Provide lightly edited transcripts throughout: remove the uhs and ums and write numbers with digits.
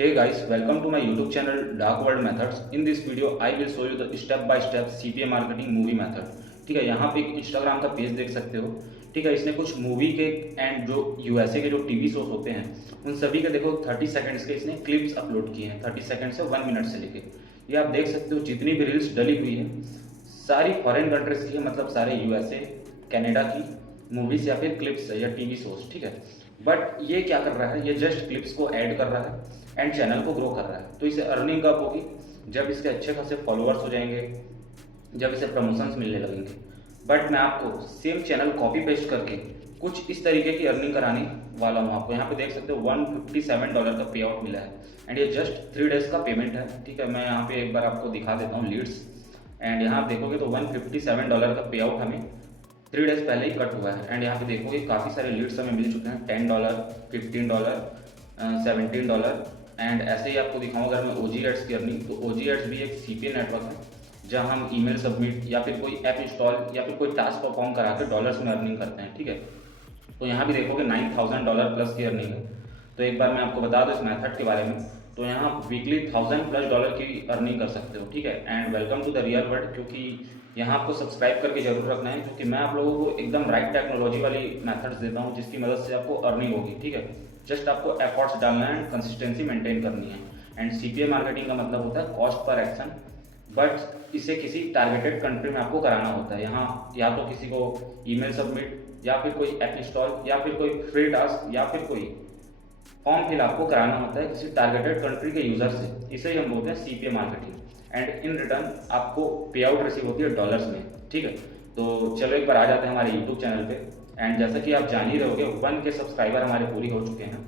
Hey guys, welcome to my YouTube channel Dark World Methods. In this video, I will show you the step by step CPA marketing movie method. ठीक है, यहाँ पे एक Instagram का page देख सकते हो। ठीक है, इसने कुछ मूवी के एंड जो यूएसए के जो टीवी शोज होते हैं उन सभी के देखो 30 सेकंड्स के इसने क्लिप्स अपलोड किए हैं, 30 सेकंड से 1 मिनट से लेके। ये आप देख सकते हो जितनी भी रील्स डली हुई है सारी फॉरेन कंट्रीज की है, मतलब सारे यूएसए कनाडा की मूवीज या फिर क्लिप्स है या टीवी शोज। ठीक है, बट ये क्या कर रहा है, ये जस्ट क्लिप्स को ऐड कर रहा है एंड चैनल को ग्रो कर रहा है। तो इसे अर्निंग कब होगी? जब इसके अच्छे खासे फॉलोअर्स हो जाएंगे, जब इसे प्रमोशंस मिलने लगेंगे। बट मैं आपको सेम चैनल कॉपी पेस्ट करके कुछ इस तरीके की अर्निंग कराने वाला हूँ आपको। यहाँ पे देख सकते हो $157 का पे आउट मिला है एंड ये जस्ट 3 डेज का पेमेंट है। ठीक है, मैं यहाँ पे एक बार आपको दिखा देता हूँ लीड्स एंड यहाँ आप देखोगे तो $157 का पे आउट हमें 3 डेज पहले ही कट हुआ है। एंड यहाँ पे देखोगे काफ़ी सारे लीड्स हमें मिल चुके हैं, $10, $15, $17 एंड ऐसे ही आपको दिखाऊँ अगर मैं OG एड्स की अर्निंग, तो OG एड्स भी एक CPA नेटवर्क है जहाँ हम ईमेल सबमिट या फिर कोई ऐप इंस्टॉल या फिर कोई टास्क परफॉर्म करा के डॉलर्स में अर्निंग करते हैं। ठीक है, तो यहाँ भी देखोगे $9,000 प्लस की अर्निंग है। तो एक बार मैं आपको बता दूँ इस मेथड के बारे में, तो यहाँ वीकली $1,000+ की अर्निंग कर सकते हो। ठीक है, and welcome to the real world, क्योंकि यहाँ आपको सब्सक्राइब करके जरूर रखना है क्योंकि मैं आप लोगों को एकदम राइट टेक्नोलॉजी वाली मेथड्स देता हूँ जिसकी मदद से आपको अर्निंग होगी। ठीक है, जस्ट आपको एफर्ट्स डालना है एंड कंसिस्टेंसी मेंटेन करनी है। एंड CPA मार्केटिंग का मतलब होता है कॉस्ट पर एक्शन, बट इसे किसी टारगेटेड कंट्री में आपको कराना होता है। यहाँ या तो किसी को ईमेल सबमिट या फिर कोई ऐप इंस्टॉल या फिर कोई फ्री टास्क या फिर कोई फॉर्म फिल आपको कराना होता है किसी टारगेटेड कंट्री के यूजर से। इसे ही हम बोलते हैं CPA marketing and in return आपको पे आउट रिसीव होती है डॉलर्स में। ठीक है, तो चलो एक बार आ जाते हैं हमारे यूट्यूब चैनल पे। एंड जैसा कि आप जान ही रहोगे 1K सब्सक्राइबर हमारे पूरी हो चुके हैं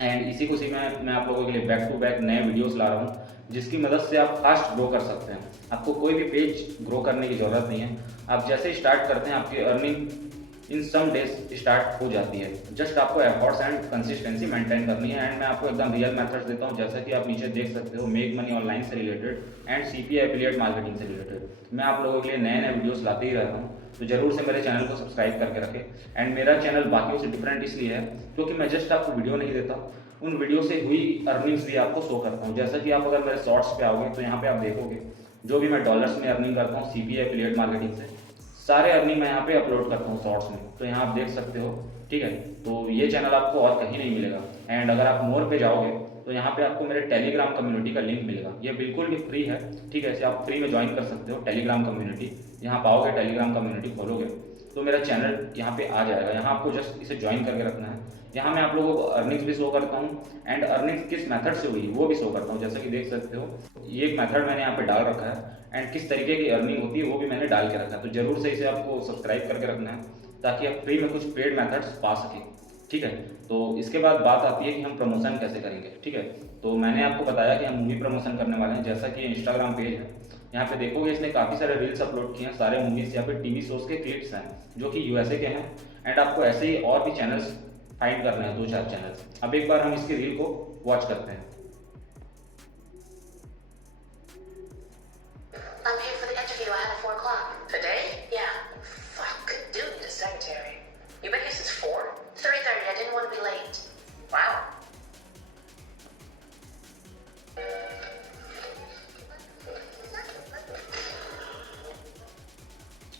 एंड इसी खुशी में मैं आप लोगों के लिए बैक टू बैक नए वीडियोस ला रहा हूँ जिसकी मदद से आप फास्ट ग्रो कर सकते हैं। आपको कोई भी पेज ग्रो करने की ज़रूरत नहीं है। आप जैसे ही स्टार्ट करते हैं आपकी earning in some days start हो जाती है। जस्ट आपको एफर्ट्स एंड कंसिस्टेंसी मेंटेन करनी है एंड मैं आपको एकदम रियल मेथड्स देता हूँ जैसा कि आप नीचे देख सकते हो, मेक मनी ऑनलाइन से related and CPA affiliate marketing से रिलेटेड। मैं आप लोगों के लिए नए नए वीडियोस लाते ही रहता हूँ, तो जरूर से मेरे चैनल को सब्सक्राइब करके रखें। एंड मेरा चैनल बाकियों से डिफरेंट इसलिए है क्योंकि मैं जस्ट आपको वीडियो नहीं देता, उन वीडियो से हुई अर्निंग्स भी आपको शो करता हूँ। जैसा कि आप अगर मेरे शॉर्ट्स पे आओगे तो यहाँ पे आप देखोगे जो भी मैं डॉलर्स में अर्निंग करता हूँ CPA एफिलिएट मार्केटिंग से, सारे अर्निंग मैं यहाँ पे अपलोड करता हूँ शॉर्ट्स में, तो यहाँ आप देख सकते हो। ठीक है, तो ये चैनल आपको और कहीं नहीं मिलेगा। एंड अगर आप मोर पे जाओगे तो यहाँ पे आपको मेरे टेलीग्राम कम्युनिटी का लिंक मिलेगा, ये बिल्कुल भी फ्री है। ठीक है, इसे आप फ्री में ज्वाइन कर सकते हो टेलीग्राम कम्युनिटी। यहाँ पाओगे टेलीग्राम कम्युनिटी खोलोगे तो मेरा चैनल यहाँ पे आ जाएगा। यहाँ आपको जस्ट इसे ज्वाइन करके रखना है। यहाँ मैं आप लोगों को अर्निंग्स भी शो करता हूँ एंड अर्निंग्स किस मेथड से हुई वो भी शो करता हूँ। जैसा कि देख सकते हो ये एक मेथड मैंने यहाँ पे डाल रखा है एंड किस तरीके की अर्निंग होती है वो भी मैंने डाल के रखा है। तो जरूर से इसे आपको सब्सक्राइब करके रखना है ताकि आप फ्री में कुछ पेड मेथड्स पा सकें। ठीक है, तो इसके बाद बात आती है कि हम प्रमोशन कैसे करेंगे। ठीक है, तो मैंने आपको बताया कि हम मूवी प्रमोशन करने वाले हैं। जैसा कि इंस्टाग्राम पेज है, यहाँ पे देखोगे इसने काफ़ी सारे रील्स अपलोड किए हैं, सारे मूवीज या फिर टीवी शोज के क्लिप्स हैं जो कि USA के हैं। एंड आपको ऐसे ही और भी चैनल्स फाइंड करने हैं, 2-4 चैनल्स। अब एक बार हम इसकी रील को वॉच करते हैं। I'm here for the interview I have at 4 o'clock. Today? Yeah. Fuck, do need a secretary. You've been here since 4? 3:30. I didn't want to be late. Wow.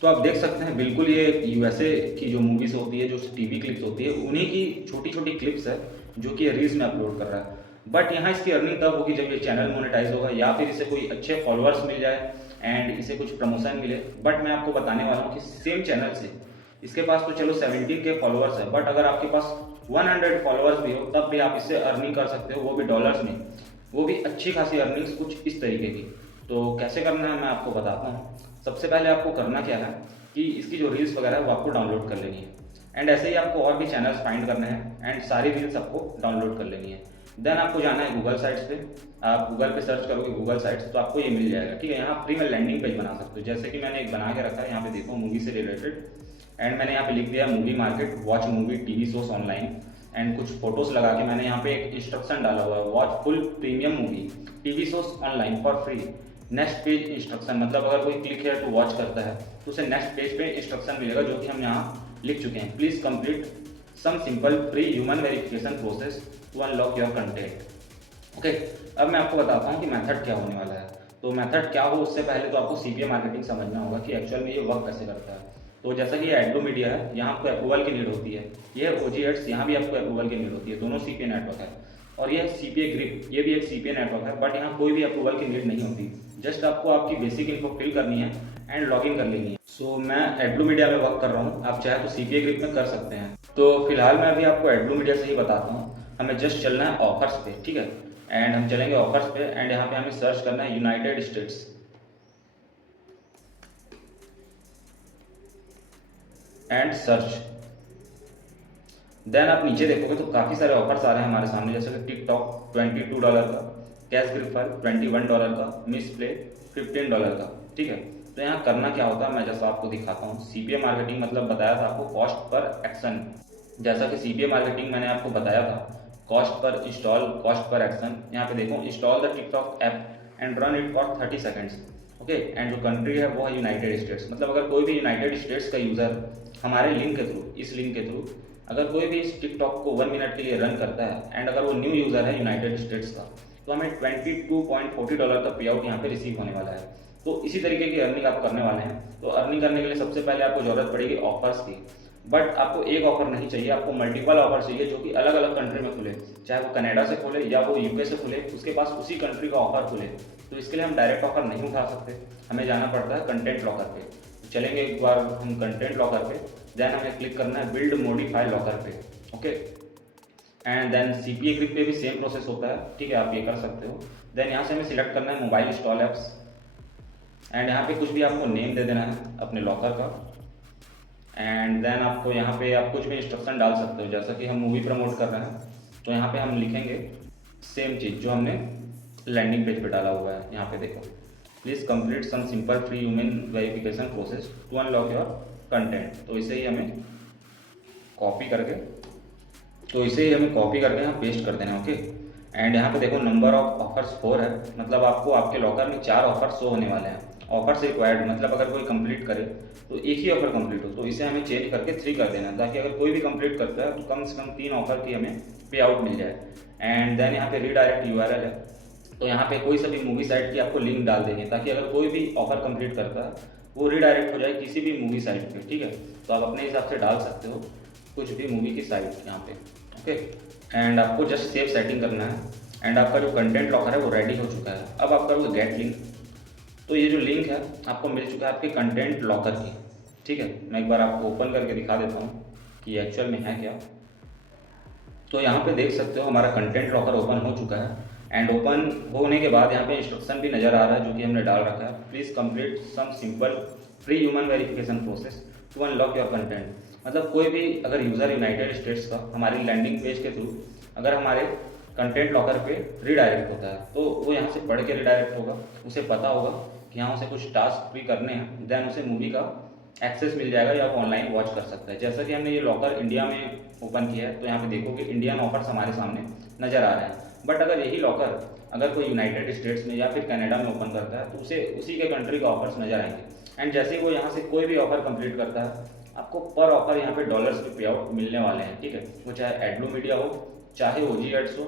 तो आप देख सकते हैं बिल्कुल ये USA की जो मूवीज होती है, जो टीवी क्लिप्स होती है, उन्हीं की छोटी छोटी क्लिप्स है जो कि रील्स में अपलोड कर रहा है। बट यहाँ इसकी अर्निंग तब होगी जब ये चैनल मोनेटाइज होगा या फिर इसे कोई अच्छे फॉलोअर्स मिल जाए एंड इसे कुछ प्रमोशन मिले। बट मैं आपको बताने वाला हूँ कि सेम चैनल से इसके पास तो चलो 17K फॉलोअर्स है, बट अगर आपके पास 100 फॉलोअर्स भी हो तब भी आप इससे अर्निंग कर सकते हो, वो भी डॉलर्स में, वो भी अच्छी खासी अर्निंग्स कुछ इस तरीके की। तो कैसे करना है मैं आपको बताता हूँ। सबसे पहले आपको करना क्या है कि इसकी जो रील्स वगैरह है वो आपको डाउनलोड कर लेनी है एंड ऐसे ही आपको और भी चैनल्स फाइंड करने हैं एंड सारी रील्स आपको डाउनलोड कर लेनी है। देन आपको जाना है गूगल साइट्स पे। आप गूगल पे सर्च करोगे गूगल साइट्स तो आपको ये मिल जाएगा। ठीक है, यहाँ फ्री में लैंडिंग पेज बना सकते हो, जैसे कि मैंने एक बना के रखा है। यहाँ पे देखो मूवी से रिलेटेड एंड मैंने यहाँ पे लिख दिया movie market, watch movie TV shows online and कुछ फोटोज लगा के मैंने यहाँ पे एक इंस्ट्रक्शन डाला हुआ है, watch full premium movie TV shows online for free. Next page instruction, मतलब अगर कोई क्लिक है तो वॉच करता है तो उसे नेक्स्ट पेज पे इंस्ट्रक्शन मिलेगा जो कि हम यहाँ लिख चुके हैं। Please complete some simple free human verification process to unlock your content. Okay, अब मैं आपको बताता हूँ कि मेथड क्या होने वाला है। तो मेथड क्या हो उससे पहले तो आपको सीपीए मार्केटिंग समझना होगा कि एक्चुअल में ये वर्क कैसे करता है। तो जैसा कि ये एडो मीडिया है, यहाँ आपको अप्रूवल की नीड होती है। ये ओजी एड्स, यहाँ भी आपको अप्रूवल की नीड होती है। दोनों सीपीए नेटवर्क है। और ये सीपीए ग्रिप, ये भी एक सीपीए नेटवर्क है, बट यहाँ कोई भी अप्रूवल की नीड नहीं होती। जस्ट आपको आपकी बेसिक इन्फो फिल करनी है एंड लॉग इन कर लेनी है। सो मैं एडब्लू मीडिया में वर्क कर रहा हूँ, आप चाहे तो सीपीए ग्रिप में कर सकते हैं। तो फिलहाल मैं अभी आपको एडब्लू मीडिया से ही बताता हूँ। हमें जस्ट चलना है ऑफर्स पे, ठीक है। एंड हम चलेंगे ऑफर्स पे एंड यहाँ पे हमें सर्च करना है United States and search. Then आप नीचे देखोगे तो काफ़ी सारे ऑफर्स आ रहे हैं हमारे सामने, जैसे कि टिकटॉक $22 का, कैश ग्रिफर $21 का, मिस प्ले $15 का, ठीक है। तो यहाँ करना क्या होता है मैं जैसा आपको दिखाता हूँ। सीपीए मार्केटिंग मतलब बताया था आपको कॉस्ट पर एक्शन। जैसा कि सीपीए मार्केटिंग मैंने आपको बताया था cost per install, cost per action. यहाँ पे देखो install the TikTok app and run it for 30 seconds, okay. And जो कंट्री है वो है यूनाइटेड स्टेट्स। मतलब अगर कोई भी यूनाइटेड स्टेट्स का यूज़र हमारे लिंक के थ्रू, इस लिंक के थ्रू अगर कोई भी इस टिकटॉक को 1 मिनट के लिए रन करता है एंड अगर वो न्यू यूज़र है यूनाइटेड स्टेट्स का, तो हमें $22.40 का पे आउट यहाँ पे रिसीव होने वाला है। तो इसी तरीके की अर्निंग आप करने वाले हैं। तो अर्निंग करने के लिए सबसे पहले आपको ज़रूरत पड़ेगी ऑफर्स की। बट आपको एक ऑफर नहीं चाहिए, आपको मल्टीपल ऑफर चाहिए जो कि अलग अलग कंट्री में खुले, चाहे वो कनाडा से खुले या वो यूके से खुले, उसके पास उसी कंट्री का ऑफर खुले। तो इसके लिए हम डायरेक्ट ऑफर नहीं उठा सकते, हमें जाना पड़ता है कंटेंट लॉकर पे। चलेंगे एक बार हम कंटेंट लॉकर पे, देन हमें क्लिक करना है बिल्ड मॉडिफाई लॉकर पे, okay. And then CPA grip पे भी सेम प्रोसेस होता है, ठीक है, आप ये कर सकते हो। देन यहाँ से हमें सिलेक्ट करना है मोबाइल इंस्टॉल एप्स एंड यहाँ पे कुछ भी आपको नेम दे देना है अपने लॉकर का। एंड देन आपको यहाँ पे आप कुछ भी इंस्ट्रक्शन डाल सकते हो, जैसा कि हम मूवी प्रमोट कर रहे हैं तो यहाँ पे हम लिखेंगे सेम चीज़ जो हमने लैंडिंग पेज पे डाला हुआ है। यहाँ पे देखो, please complete some simple free human verification process to unlock your content. तो इसे ही हमें कॉपी करके यहाँ पेस्ट कर देना, ओके। एंड यहाँ पे देखो नंबर ऑफ ऑफर्स 4 है, मतलब आपको आपके लॉकर में 4 ऑफर शो होने वाले हैं। ऑफर्स रिक्वायर्ड मतलब अगर कोई कंप्लीट करे तो एक ही ऑफर कंप्लीट हो, तो इसे हमें चेंज करके 3 कर देना, ताकि अगर कोई भी कंप्लीट करता है तो कम से कम 3 ऑफर की हमें पे आउट मिल जाए। एंड देन यहाँ पे रीडायरेक्ट यूआरएल है, तो यहाँ पे कोई सा भी मूवी साइट की आपको लिंक डाल देंगे, ताकि अगर कोई भी ऑफर कंप्लीट करता है वो रीडायरेक्ट हो जाए किसी भी मूवी साइट पे, ठीक है। तो आप अपने हिसाब से डाल सकते हो कुछ भी मूवी की साइट यहाँ पे, ओके। एंड आपको जस्ट सेव सेटिंग करना है एंड आपका जो कंटेंट लॉकर है वो रेडी हो चुका है। अब आप करोगे गेट लिंक, तो ये जो लिंक है आपको मिल चुका है आपके कंटेंट लॉकर की, ठीक है। मैं एक बार आपको ओपन करके दिखा देता हूँ कि एक्चुअल में है क्या। तो यहाँ पे देख सकते हो हमारा कंटेंट लॉकर ओपन हो चुका है। एंड ओपन होने के बाद यहाँ पे इंस्ट्रक्शन भी नज़र आ रहा है जो कि हमने डाल रखा है, please complete some simple free human verification process to unlock your content. मतलब कोई भी अगर यूज़र यूनाइटेड स्टेट्स का हमारी लैंडिंग पेज के थ्रू अगर हमारे कंटेंट लॉकर पे रीडायरेक्ट होता है तो वो यहाँ से पढ़ के रीडायरेक्ट होगा, उसे पता होगा कि यहाँ उसे कुछ टास्क भी करने हैं, देन उसे मूवी का एक्सेस मिल जाएगा या वो ऑनलाइन वॉच कर सकता है। जैसा कि हमने ये लॉकर इंडिया में ओपन किया है तो यहाँ पे देखोगे इंडियन ऑफर्स हमारे सामने नज़र आ रहे हैं। बट अगर यही लॉकर अगर कोई यूनाइटेड स्टेट्स में या फिर कनाडा में ओपन करता है तो उसे उसी के कंट्री के ऑफर्स नज़र आएंगे। एंड जैसे ही वो यहाँ से कोई भी ऑफर कंप्लीट करता है आपको पर ऑफर यहाँ पे डॉलर्स के पे आउट मिलने वाले हैं, ठीक है। वो चाहे एडब्लू मीडिया हो, चाहे ओजी एड्स हो,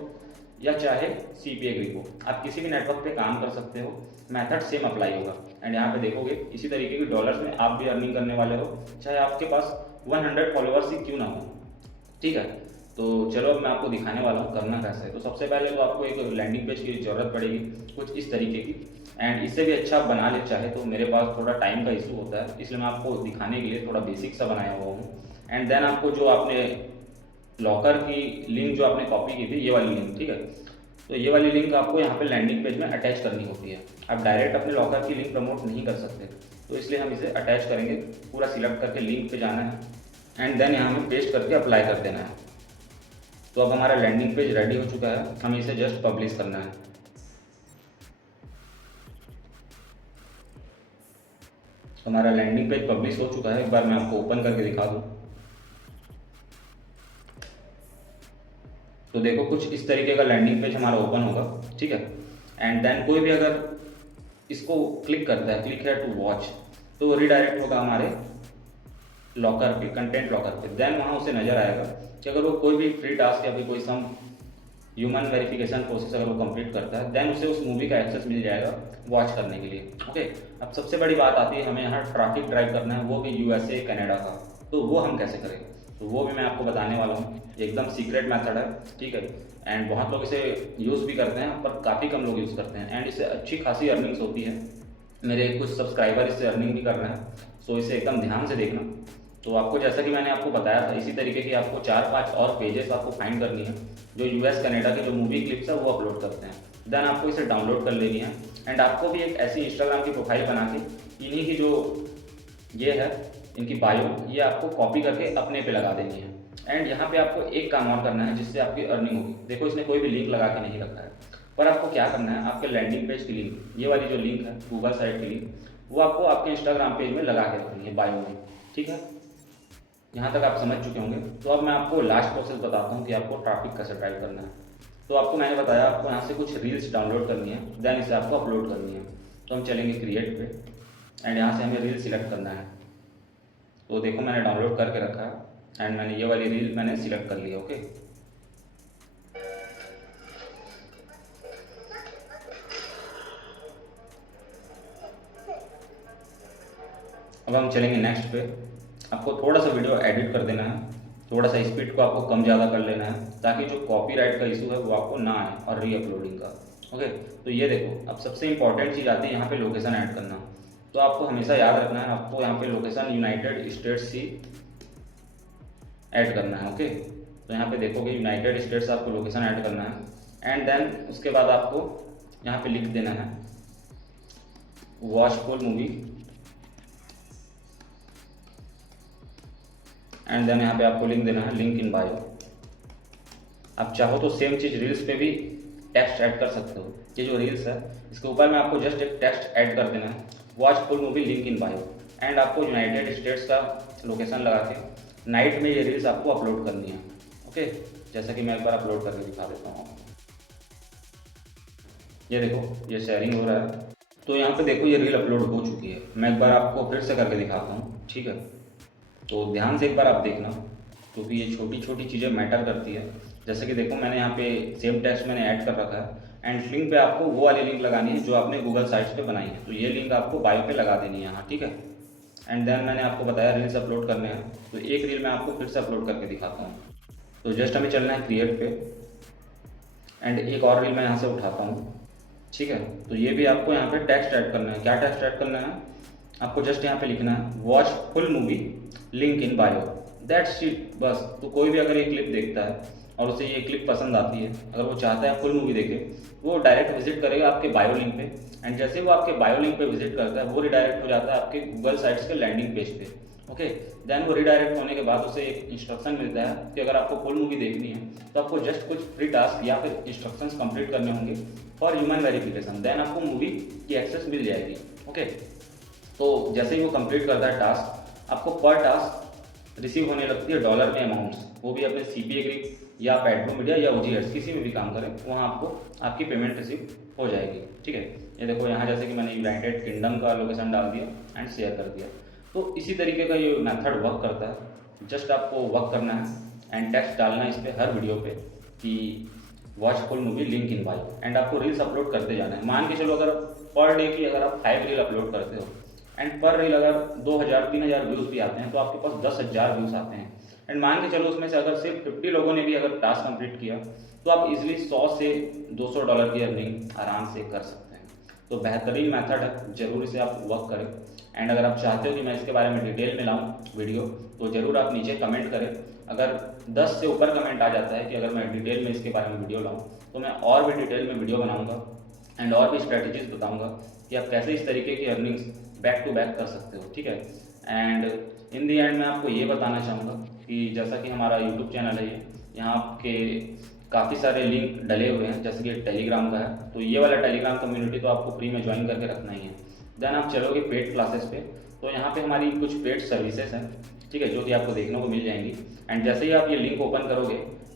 या चाहे सीपीए ग्रिप हो, आप किसी भी नेटवर्क पे काम कर सकते हो, मेथड सेम अप्लाई होगा। एंड यहाँ पे देखोगे इसी तरीके की डॉलर्स में आप भी अर्निंग करने वाले हो, चाहे आपके पास 100 फॉलोअर्स ही क्यों ना हो, ठीक है। तो चलो अब मैं आपको दिखाने वाला हूँ करना कैसे है। तो सबसे पहले तो आपको एक लैंडिंग पेज की ज़रूरत पड़ेगी कुछ इस तरीके की। एंड इससे भी अच्छा आप बना ले चाहे तो, मेरे पास थोड़ा टाइम का इशू होता है इसलिए मैं आपको दिखाने के लिए थोड़ा बेसिक सा बनाया हुआ हूँ। एंड देन आपको जो आपने लॉकर की लिंक जो आपने कॉपी की थी, ये वाली लिंक, ठीक है, तो ये वाली लिंक आपको यहाँ पे लैंडिंग पेज में अटैच करनी होती है। आप डायरेक्ट अपने लॉकर की लिंक प्रमोट नहीं कर सकते, तो इसलिए हम इसे अटैच करेंगे। पूरा सिलेक्ट करके लिंक पे जाना है एंड देन यहाँ हमें पेस्ट करके अप्लाई कर देना है। तो अब हमारा लैंडिंग पेज रेडी हो चुका है, हमें इसे जस्ट पब्लिश करना है। तो हमारा लैंडिंग पेज पब्लिश हो चुका है, एक बार मैं आपको ओपन करके दिखा दूँ। तो देखो कुछ इस तरीके का लैंडिंग पेज हमारा ओपन होगा, ठीक है। एंड देन कोई भी अगर इसको क्लिक करता है, क्लिक है टू वॉच, तो वो रीडायरेक्ट होगा हमारे लॉकर पे, कंटेंट लॉकर पे। देन वहाँ उसे नज़र आएगा कि अगर वो कोई भी फ्री टास्क या फिर कोई सम ह्यूमन वेरिफिकेशन प्रोसेस अगर वो कंप्लीट करता है, देन उसे उस मूवी का एक्सेस मिल जाएगा वॉच करने के लिए। ओके, अब सबसे बड़ी बात आती है, हमें यहाँ ट्रैफिक ड्राइव करना है, वो भी यूएसए कनाडा का। तो वो हम कैसे करें, तो वो भी मैं आपको बताने वाला हूँ। एकदम सीक्रेट मेथड है, ठीक है, एंड बहुत लोग इसे यूज़ भी करते हैं, पर काफ़ी कम लोग यूज़ करते हैं, एंड इससे अच्छी खासी अर्निंग्स होती है। मेरे कुछ सब्सक्राइबर इससे अर्निंग भी कर रहे हैं, सो इसे एकदम ध्यान से देखना। तो आपको जैसा कि मैंने आपको बताया था, इसी तरीके की आपको 4-5 और पेजेस आपको फाइंड करनी है जो यूएस कनाडा के जो मूवी क्लिप्स है वो अपलोड करते हैं। देन आपको इसे डाउनलोड कर लेनी है, एंड आपको भी एक ऐसी इंस्टाग्राम की प्रोफाइल बना के इन्हीं की जो ये है इनकी बायो, ये आपको कॉपी करके अपने पे लगा देनी है। एंड यहाँ पे आपको एक काम और करना है जिससे आपकी अर्निंग होगी। देखो, इसने कोई भी लिंक लगा के नहीं रखा है, पर आपको क्या करना है, आपके लैंडिंग पेज की लिंक, ये वाली जो लिंक है गूगल साइट की लिंक, वो आपको आपके इंस्टाग्राम पेज में लगा के रखनी है, बायो में। ठीक है, यहाँ तक आप समझ चुके होंगे। तो अब मैं आपको लास्ट प्रोसेस बताता हूँ कि आपको ट्रैफिक कैसे ड्राइव करना है। तो आपको मैंने बताया, आपको यहाँ से कुछ रील्स डाउनलोड करनी है, देन इसे आपको अपलोड करनी है। तो हम चलेंगे क्रिएट पे, एंड यहाँ से हमें रील सिलेक्ट करना है। तो देखो, मैंने डाउनलोड करके रखा है, एंड मैंने ये वाली रील मैंने सिलेक्ट कर लिया। ओके, अब हम चलेंगे नेक्स्ट पे। आपको थोड़ा सा वीडियो एडिट कर देना है, थोड़ा सा स्पीड को आपको कम ज़्यादा कर लेना है, ताकि जो कॉपीराइट का इशू है वो आपको ना आए, और री अपलोडिंग का। ओके, तो ये देखो, अब सबसे इंपॉर्टेंट चीज़ आती है यहाँ पे लोकेशन ऐड करना। तो आपको हमेशा याद रखना है, आपको यहाँ पे लोकेशन यूनाइटेड स्टेट्स ही ऐड करना है। ओके, तो यहाँ पे देखोगे यूनाइटेड स्टेट्स आपको लोकेशन ऐड करना है, एंड देन उसके बाद आपको यहाँ पे लिख देना है watch full movie, and then यहाँ पे आपको लिंक देना है लिंक इन बायो। आप चाहो तो सेम चीज़ रील्स पे भी टेक्स्ट ऐड कर सकते हो। ये जो रील्स है इसके ऊपर में आपको जस्ट एक टेक्स्ट ऐड कर देना है, watch full movie link in bio, and आपको यूनाइटेड स्टेट्स का लोकेशन लगा के नाइट में ये रील्स आपको अपलोड करनी है। ओके, जैसा कि मैं एक बार अपलोड करके दिखा देता हूँ। ये देखो, ये शेयरिंग हो रहा है। तो यहाँ पे देखो, ये रील अपलोड हो चुकी है। मैं एक बार आपको फिर से करके दिखाता हूँ, ठीक है। तो ध्यान से एक बार आप देखना, क्योंकि ये छोटी छोटी चीज़ें मैटर करती है। जैसे कि देखो, मैंने यहाँ पे सेम टेक्स्ट मैंने ऐड कर रखा है, एंड लिंक पे आपको वो वाली लिंक लगानी है जो आपने गूगल साइट्स पे बनाई है। तो ये लिंक आपको बायो पे लगा देनी है यहाँ, ठीक है। एंड देन मैंने आपको बताया रील्स अपलोड करने हैं, तो एक रील मैं आपको फिर से अपलोड करके दिखाता हूँ। तो जस्ट हमें चलना है क्रिएट पे, एंड एक और रील मैं यहाँ से उठाता हूँ, ठीक है। तो ये भी आपको यहाँ पे टेक्स्ट ऐड करना है। क्या टेक्स्ट ऐड करना है, आपको जस्ट यहाँ पे लिखना है watch full movie link in bio, that's it, बस। तो कोई भी अगर ये क्लिप देखता है और उसे ये क्लिप पसंद आती है, अगर वो चाहता है फुल मूवी देखे, वो डायरेक्ट विजिट करेगा आपके बायो लिंक पे, एंड जैसे वो आपके बायो लिंक पे विजिट करता है, वो रिडायरेक्ट हो जाता है आपके गूगल साइट्स के लैंडिंग पेज पे। ओके, देन वो रिडायरेक्ट होने के बाद उसे एक इंस्ट्रक्शन मिलता है कि अगर आपको फुल मूवी देखनी है तो आपको जस्ट कुछ फ्री टास्क या फिर इंस्ट्रक्शंस कंप्लीट करने होंगे फॉर ह्यूमन वेरिफिकेशन, देन आपको मूवी की एक्सेस मिल जाएगी। ओके, तो जैसे ही वो कंप्लीट करता है टास्क, आपको पर टास्क रिसीव होने लगती है डॉलर में अमाउंट्स, वो भी अपने CPA ग्रिप या पेट्रो मीडिया या OGS किसी में भी काम करें, वहाँ आपको आपकी पेमेंट रिसीव हो जाएगी, ठीक है। ये देखो, यहाँ जैसे कि मैंने यूनाइटेड किंगडम का लोकेशन डाल दिया एंड शेयर कर दिया। तो इसी तरीके का ये मेथड वर्क करता है। जस्ट आपको वर्क करना है एंड टेक्स्ट डालना है इस पर हर वीडियो पे कि watch full movie link in bio, and आपको रील्स अपलोड करते जाना है। मान के चलो, अगर पर डे की अगर आप 5 रील अपलोड करते हो, एंड पर रील अगर 2000-3000 व्यूज़ भी आते हैं, तो आपके पास 10,000 व्यूज़ आते हैं। एंड मान के चलो, उसमें से अगर सिर्फ 50 लोगों ने भी अगर टास्क कंप्लीट किया, तो आप इजीली 100 से $200 की अर्निंग आराम से कर सकते हैं। तो बेहतरीन मेथड है, जरूर इसे आप वर्क करें। एंड अगर आप चाहते हो कि मैं इसके बारे में डिटेल में लाऊं वीडियो, तो ज़रूर आप नीचे कमेंट करें। अगर 10 से ऊपर कमेंट आ जाता है कि अगर मैं डिटेल में इसके बारे में वीडियो लाऊं, तो मैं और भी डिटेल में वीडियो बनाऊंगा एंड और भी स्ट्रेटजीज बताऊंगा कि आप कैसे इस तरीके की अर्निंग्स बैक टू बैक कर सकते हो, ठीक है। एंड इन दी एंड मैं आपको ये बताना चाहूँगा कि जैसा कि हमारा यूट्यूब चैनल है, ये यहाँ आपके काफ़ी सारे लिंक डले हुए हैं, जैसे कि टेलीग्राम का है। तो ये वाला टेलीग्राम कम्युनिटी तो आपको फ्री में ज्वाइन करके रखना ही है। देन आप चलोगे पेड क्लासेस पे, तो यहाँ पे हमारी कुछ पेड सर्विसेज हैं, ठीक है, जो कि आपको देखने को मिल जाएंगी। एंड जैसे ही आप ये लिंक ओपन करोगे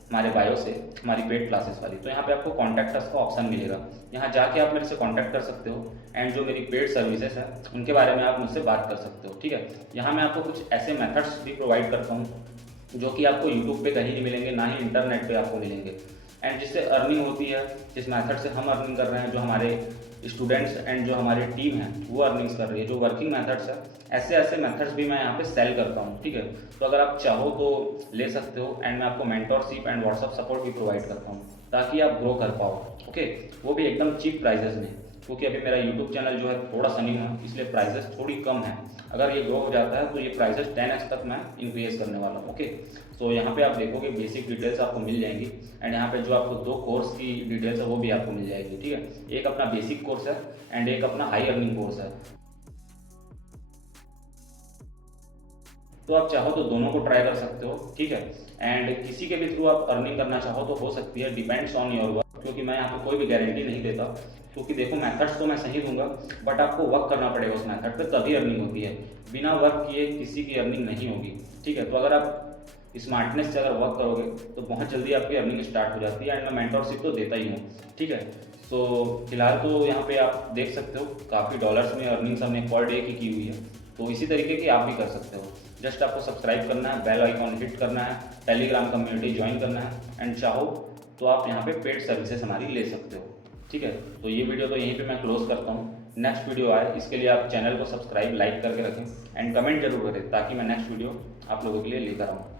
हमारे बायो से, हमारी पेड क्लासेस वाली, तो यहाँ पे आपको कॉन्टैक्ट अस का ऑप्शन मिलेगा। यहाँ जाके आप मेरे से कॉन्टैक्ट कर सकते हो, एंड जो मेरी पेड सर्विसेज है उनके बारे में आप मुझसे बात कर सकते हो, ठीक है। यहाँ मैं आपको कुछ ऐसे मेथड्स भी प्रोवाइड करता हूँ जो कि आपको यूट्यूब पे कहीं नहीं मिलेंगे, ना ही इंटरनेट पे आपको मिलेंगे। एंड जिससे अर्निंग होती है, जिस मेथड से हम अर्निंग कर रहे हैं, जो हमारे स्टूडेंट्स एंड जो हमारी टीम है वो अर्निंग्स कर रही है, जो वर्किंग मेथड्स है, ऐसे ऐसे मेथड्स भी मैं यहाँ पे सेल करता हूँ। ठीक है, तो अगर आप चाहो तो ले सकते हो, एंड मैं आपको मेंटरशिप एंड व्हाट्सअप सपोर्ट भी प्रोवाइड करता हूँ ताकि आप ग्रो कर पाओ। ओके, वो भी एकदम चीप प्राइजेस में, क्योंकि अभी मेरा यूट्यूब चैनल जो है थोड़ा सा न्यू है, इसलिए प्राइजेस थोड़ी कम है। अगर ये ग्रो हो जाता है तो ये प्राइजेस 10x तक मैं इंक्रीज करने वाला हूँ। ओके, तो यहाँ पे आप देखोगे बेसिक डिटेल्स आपको मिल जाएंगी, एंड यहाँ पे जो आपको 2 कोर्स की डिटेल्स है वो भी आपको मिल जाएगी। ठीक है, एक अपना बेसिक कोर्स है एंड एक अपना हाई अर्निंग कोर्स है। तो आप चाहो तो दोनों को ट्राई कर सकते हो। ठीक है, एंड किसी के भी थ्रू आप अर्निंग करना चाहो तो हो सकती है, डिपेंड्स ऑन योर वर्क, क्योंकि मैं यहाँ पे कोई भी गारंटी नहीं देता। क्योंकि देखो मेथड्स तो मैं सही दूंगा, बट आपको वर्क करना पड़ेगा उस मेथड पे, तभी अर्निंग होती है। बिना वर्क किए किसी की अर्निंग नहीं होगी। ठीक है, तो अगर आप स्मार्टनेस से अगर वर्क करोगे तो बहुत जल्दी आपकी अर्निंग स्टार्ट हो जाती है, एंड मैं मेंटरशिप तो देता ही हूँ। ठीक है, तो फिलहाल तो यहाँ पे आप देख सकते हो काफ़ी डॉलर्स में अर्निंग्स हमने पर डे की हुई है, तो इसी तरीके की आप भी कर सकते हो। जस्ट आपको सब्सक्राइब करना है, बेल आइकॉन हिट करना है, टेलीग्राम कम्युनिटी ज्वाइन करना है, एंड चाहो तो आप यहाँ पे पेड सर्विसेज हमारी ले सकते हो। ठीक है, तो ये वीडियो तो यहीं पे मैं क्लोज करता हूँ। नेक्स्ट वीडियो आए इसके लिए आप चैनल को सब्सक्राइब लाइक करके रखें, एंड कमेंट जरूर करें ताकि मैं नेक्स्ट वीडियो आप लोगों के लिए लेकर आऊँ।